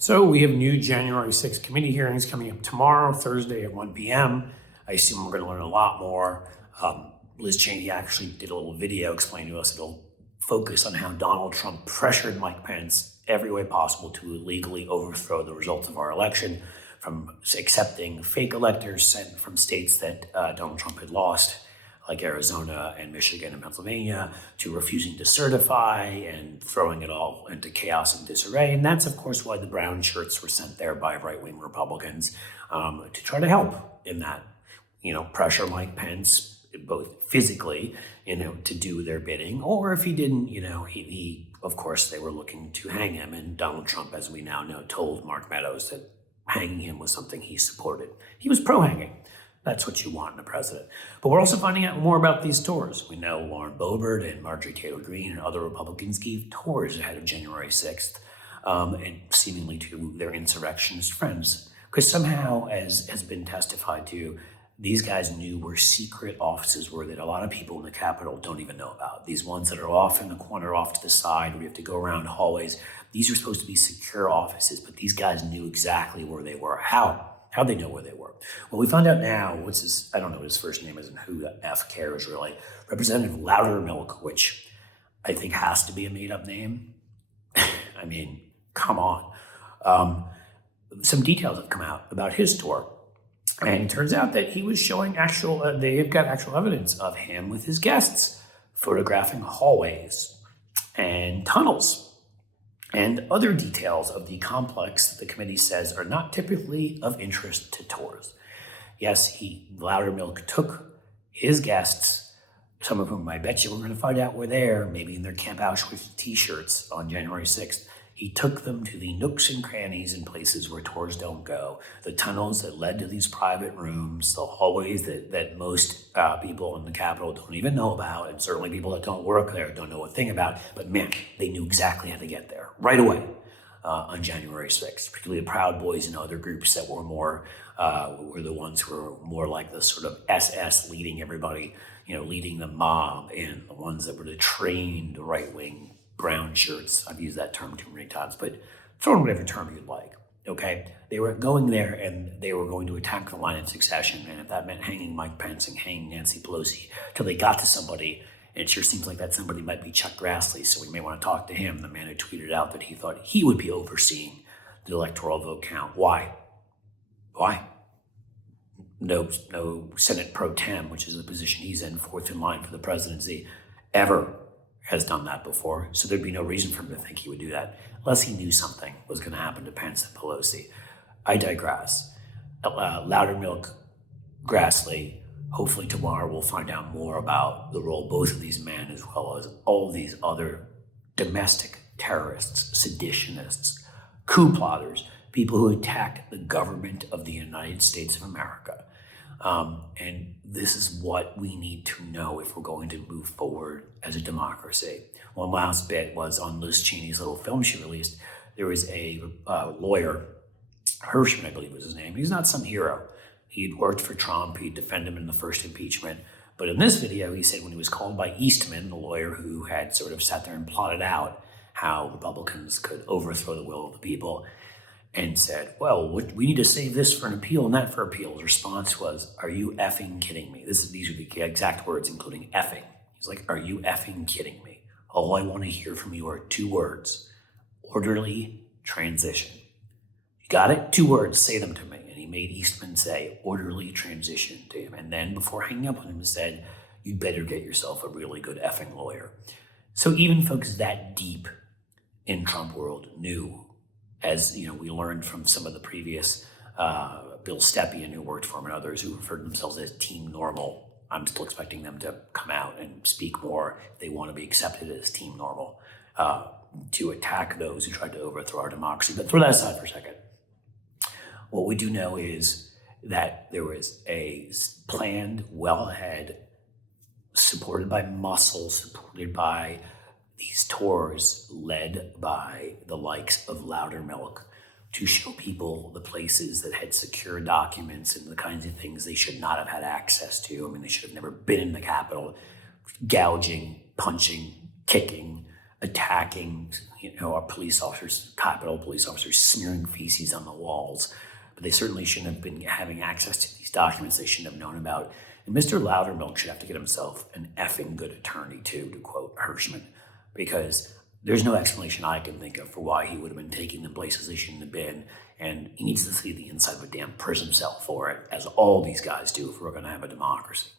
So we have new January 6th committee hearings coming up tomorrow, Thursday at 1 p.m. I assume we're going to learn a lot more. Liz Cheney actually did a little video explaining to us it'll focus on how Donald Trump pressured Mike Pence every way possible to illegally overthrow the results of our election, from accepting fake electors sent from states that Donald Trump had lost, like Arizona and Michigan and Pennsylvania, to refusing to certify and throwing it all into chaos and disarray. And that's, of course, why the brown shirts were sent there by right-wing Republicans to try to help in that, pressure Mike Pence, both physically, to do their bidding, or if he didn't, he of course, they were looking to hang him. And Donald Trump, as we now know, told Mark Meadows that hanging him was something he supported. He was pro-hanging. That's what you want in a president. But we're also finding out more about these tours. We know Lauren Boebert and Marjorie Greene and other Republicans gave tours ahead of January 6th, and seemingly to their insurrectionist friends. Because somehow, as has been testified to, these guys knew where secret offices were that a lot of people in the Capitol don't even know about. These ones that are off in the corner, off to the side, where you have to go around hallways. These are supposed to be secure offices, but these guys knew exactly where they were. How'd they know where they were? Well, we found out now, I don't know what his first name is and who the F cares really, Representative Loudermilk, which I think has to be a made-up name. I mean, come on. Some details have come out about his tour. And it turns out that he was showing they've got actual evidence of him with his guests, photographing hallways and tunnels and other details of the complex that the committee says are not typically of interest to tours. Yes, Loudermilk took his guests, some of whom I bet you we're going to find out were there, maybe in their Camp Auschwitz t-shirts on January 6th. He took them to the nooks and crannies in places where tours don't go, the tunnels that led to these private rooms, the hallways that most people in the Capitol don't even know about, and certainly people that don't work there don't know a thing about. But man, they knew exactly how to get there right away on January 6th, particularly the Proud Boys and other groups that were were the ones who were more like the sort of SS leading everybody, leading the mob, and the ones that were the trained right-wing brown shirts. I've used that term too many times, but throw in whatever term you'd like, okay? They were going there and they were going to attack the line in succession. And if that meant hanging Mike Pence and hanging Nancy Pelosi till they got to somebody, and it sure seems like that somebody might be Chuck Grassley, so we may want to talk to him, the man who tweeted out that he thought he would be overseeing the electoral vote count. Why? No Senate pro tem, which is the position he's in, fourth in line for the presidency, ever has done that before, so there'd be no reason for him to think he would do that, unless he knew something was going to happen to Pence and Pelosi. I digress. Loudermilk, Grassley, hopefully tomorrow we'll find out more about the role of both of these men, as well as all these other domestic terrorists, seditionists, coup plotters, people who attacked the government of the United States of America. And this is what we need to know if we're going to move forward as a democracy. One last bit was on Liz Cheney's little film she released. There was a lawyer, Hirschman, I believe was his name. He's not some hero. He'd worked for Trump. He'd defended him in the first impeachment. But in this video, he said when he was called by Eastman, the lawyer who had sort of sat there and plotted out how Republicans could overthrow the will of the people, and said, well, we need to save this for an appeal and that for appeal. His response was, are you effing kidding me? These are the exact words, including effing. He's like, are you effing kidding me? All I want to hear from you are two words: orderly transition. You got it? 2 words, say them to me. And he made Eastman say orderly transition to him. And then before hanging up on him, said, you'd better get yourself a really good effing lawyer. So even folks that deep in Trump world knew, as we learned from some of the previous Bill Stepien, who worked for him, and others who referred themselves as Team Normal. I'm still expecting them to come out and speak more if they want to be accepted as Team Normal, to attack those who tried to overthrow our democracy. But throw that aside for a second. What we do know is that there was a planned, well ahead, supported by muscle, supported by these tours led by the likes of Loudermilk to show people the places that had secure documents and the kinds of things they should not have had access to. I mean, they should have never been in the Capitol, gouging, punching, kicking, attacking, our police officers, Capitol police officers, smearing feces on the walls. But they certainly shouldn't have been having access to these documents they shouldn't have known about. And Mr. Loudermilk should have to get himself an effing good attorney, too, to quote Hirschman, because there's no explanation I can think of for why he would have been taking them places they shouldn't have been. And he needs to see the inside of a damn prison cell for it, as all these guys do if we're going to have a democracy.